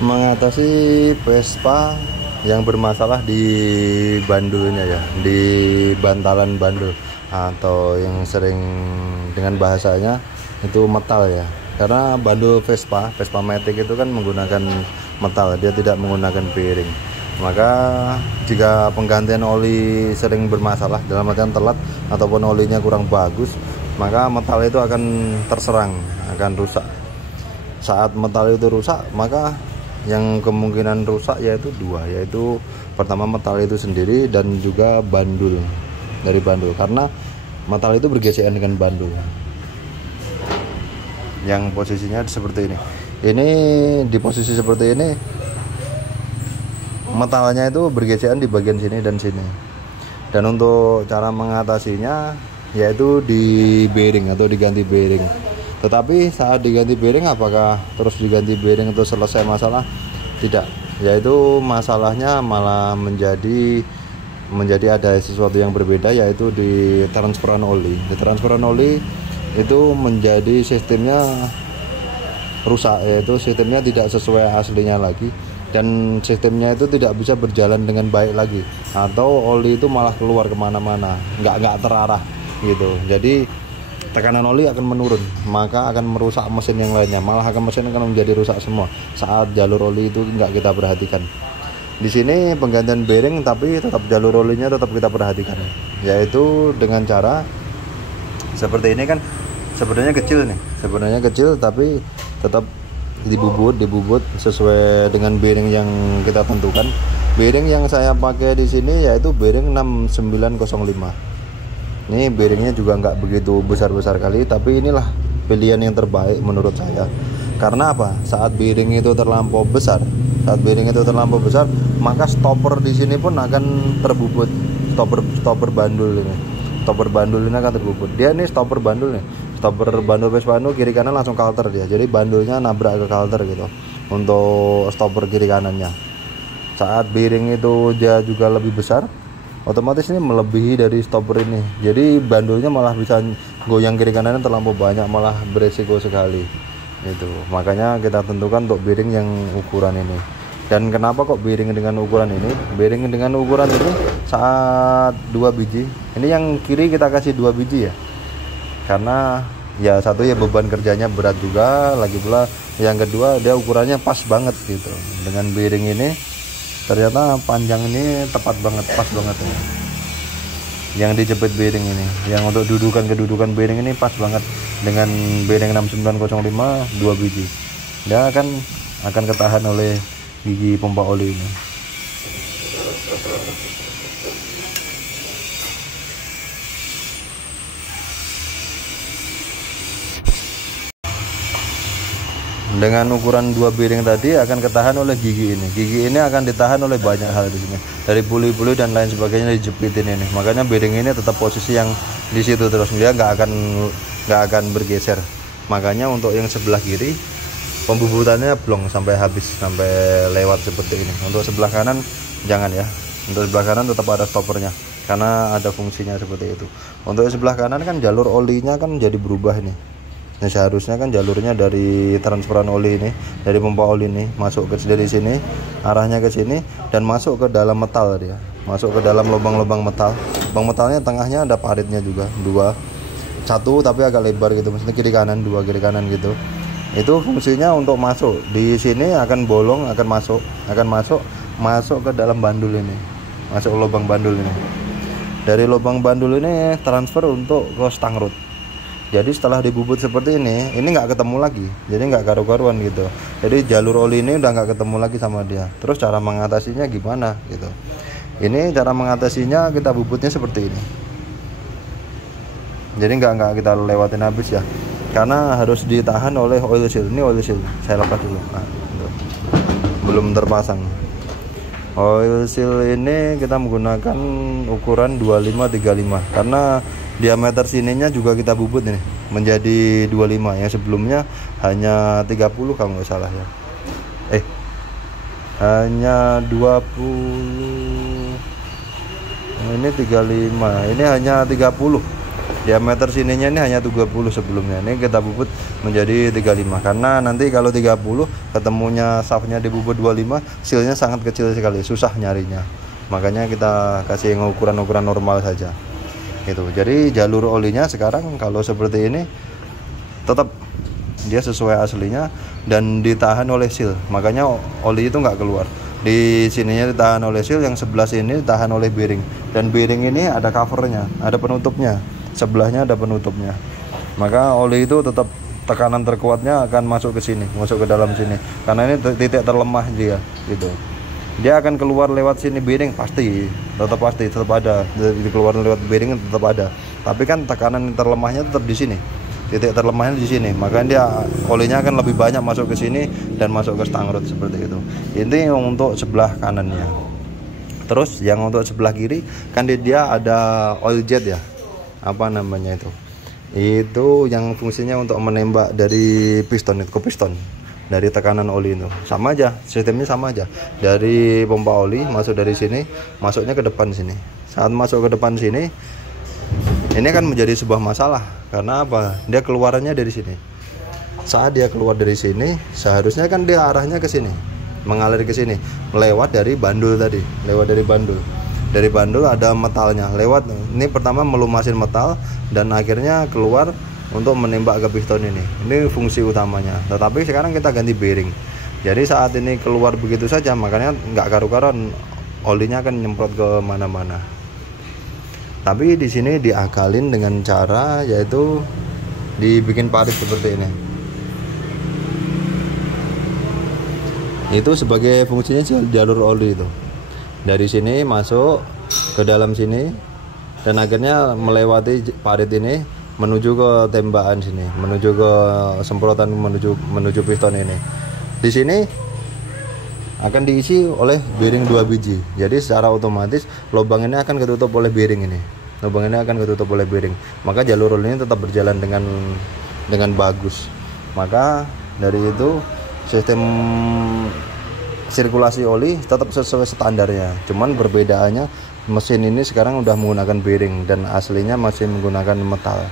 mengatasi Vespa yang bermasalah di bandulnya ya, di bantalan bandul, atau yang sering dengan bahasanya itu metal ya. Karena bandul Vespa Matic itu kan menggunakan metal, dia tidak menggunakan bearing. Maka jika penggantian oli sering bermasalah, dalam artian telat ataupun olinya kurang bagus, maka metal itu akan terserang, akan rusak. Saat metal itu rusak, maka yang kemungkinan rusak yaitu dua, yaitu pertama metal itu sendiri dan juga bandul dari bandul, karena metal itu bergesekan dengan bandul yang posisinya seperti ini. Ini di posisi seperti ini metalnya itu bergesekan di bagian sini dan sini. Dan untuk cara mengatasinya yaitu di bearing atau diganti bearing. Tetapi saat diganti bearing, apakah terus diganti bearing itu selesai masalah? Tidak, yaitu masalahnya malah menjadi ada sesuatu yang berbeda, yaitu di transferan oli. Di transferan oli itu menjadi sistemnya rusak, yaitu sistemnya tidak sesuai aslinya lagi, dan sistemnya itu tidak bisa berjalan dengan baik lagi, atau oli itu malah keluar kemana-mana, nggak terarah gitu. Jadi tekanan oli akan menurun, maka akan merusak mesin yang lainnya, malah mesin akan menjadi rusak semua saat jalur oli itu nggak kita perhatikan. Di sini penggantian bearing, tapi tetap jalur olinya tetap kita perhatikan, yaitu dengan cara seperti ini. Kan sebenarnya kecil tapi tetap dibubut sesuai dengan bearing yang kita tentukan. Bearing yang saya pakai di sini yaitu bearing 6905. Ini bearingnya juga nggak begitu besar-besar kali, tapi inilah pilihan yang terbaik menurut saya. Karena apa? Saat bearing itu terlampau besar, maka stopper di sini pun akan terbubut. Stopper bandul ini akan terbubut. Dia ini stopper bandul nih. Stopper bandul Vespa kiri kanan langsung kalter dia. Jadi bandulnya nabrak ke kalter gitu. Untuk stopper kiri kanannya. Saat bearing itu dia juga lebih besar, otomatis ini melebihi dari stopper ini. Jadi bandulnya malah bisa goyang kiri kanannya terlampau banyak, malah beresiko sekali. Itu makanya kita tentukan untuk bearing yang ukuran ini. Dan kenapa kok bearing dengan ukuran ini? Bearing dengan ukuran ini saat 2 biji. Ini yang kiri kita kasih 2 biji ya. Karena ya satu ya beban kerjanya berat juga, lagi pula yang kedua dia ukurannya pas banget gitu. Dengan bearing ini ternyata panjang ini tepat banget, pas banget ya. Yang dijepit bearing ini, yang untuk kedudukan bearing ini pas banget dengan bearing 6905 2 biji. Dia akan ketahan oleh gigi pompa oli ini. Dengan ukuran 2 bearing tadi akan ketahan oleh gigi ini. Gigi ini akan ditahan oleh banyak hal di sini. Dari puli-puli dan lain sebagainya dijepitin ini. Makanya bearing ini tetap posisi yang di situ terus, dia nggak akan bergeser. Makanya untuk yang sebelah kiri pembubutannya blong sampai habis, sampai lewat seperti ini. Untuk sebelah kanan jangan ya. Untuk sebelah kanan tetap ada stoppernya karena ada fungsinya seperti itu. Untuk sebelah kanan kan jalur olinya kan jadi berubah ini. Nah, seharusnya kan jalurnya dari transferan oli ini, dari pompa oli ini masuk ke dari sini, arahnya ke sini dan masuk ke dalam metal dia. Masuk ke dalam lubang-lubang metal. Lubang metalnya tengahnya ada paritnya juga, satu tapi agak lebar gitu, maksudnya kiri kanan, 2 kiri kanan gitu. Itu fungsinya untuk masuk. Di sini akan bolong, akan masuk ke dalam bandul ini. Masuk lubang bandul ini. Dari lubang bandul ini transfer untuk ke stang rod. Jadi setelah dibubut seperti ini nggak ketemu lagi, jadi nggak karu-karuan gitu. Jadi jalur oli ini udah nggak ketemu lagi sama dia. Terus cara mengatasinya gimana gitu? Ini cara mengatasinya, kita bubutnya seperti ini. Jadi nggak kita lewatin habis ya, karena harus ditahan oleh oil seal. Ini oil seal, saya lepas dulu. Nah, belum terpasang. Oil seal ini kita menggunakan ukuran 25-35 karena diameter sininya juga kita bubut ini menjadi 25, yang sebelumnya hanya 30 kalau nggak salah ya. Hanya 20. Ini 35, ini hanya 30. Diameter sininya ini hanya 30 sebelumnya. Ini kita bubut menjadi 35 karena nanti kalau 30 ketemunya shaftnya di bubut 25, sealnya sangat kecil sekali, susah nyarinya. Makanya kita kasih ukuran-ukuran normal saja. Itu. Jadi jalur olinya sekarang kalau seperti ini tetap dia sesuai aslinya dan ditahan oleh seal. Makanya oli itu nggak keluar. Di sininya ditahan oleh seal, yang sebelah sini ditahan oleh bearing. Dan bearing ini ada covernya, ada penutupnya. Sebelahnya ada penutupnya, maka oli itu tetap tekanan terkuatnya akan masuk ke sini, masuk ke dalam sini, karena ini titik terlemah dia gitu. Dia akan keluar lewat sini bearing pasti, tetap ada, keluar lewat bearing tetap ada, tapi kan tekanan terlemahnya tetap di sini, titik terlemahnya di sini, maka dia olinya akan lebih banyak masuk ke sini dan masuk ke stang rod seperti itu. Ini untuk sebelah kanannya. Terus yang untuk sebelah kiri kan dia ada oil jet ya, apa namanya itu yang fungsinya untuk menembak dari piston, ke piston dari tekanan oli itu. Sama aja, sistemnya sama aja, dari pompa oli masuk dari sini, masuknya ke depan sini. Saat masuk ke depan sini, ini kan menjadi sebuah masalah karena apa, dia keluarannya dari sini. Saat dia keluar dari sini, seharusnya kan dia arahnya ke sini, mengalir ke sini, melewat dari bandul tadi, lewat dari bandul. Dari bandul ada metalnya, lewat ini pertama melumasin metal dan akhirnya keluar untuk menembak ke piston ini. Ini fungsi utamanya. Tetapi sekarang kita ganti bearing. Jadi saat ini keluar begitu saja, makanya nggak karu-karuan, olinya akan nyemprot ke mana-mana. Tapi di sini diakalin dengan cara yaitu dibikin parit seperti ini. Itu sebagai fungsinya jalur oli itu. Dari sini masuk ke dalam sini dan akhirnya melewati parit ini menuju ke tembakan sini, menuju ke semprotan, menuju piston ini. Di sini akan diisi oleh bearing 2 biji. Jadi secara otomatis lubang ini akan ketutup oleh bearing ini. Lubang ini akan ketutup oleh bearing. Maka jalur oli ini tetap berjalan dengan bagus. Maka dari itu sistem sirkulasi oli tetap sesuai standarnya, cuman perbedaannya mesin ini sekarang udah menggunakan bearing dan aslinya masih menggunakan metal.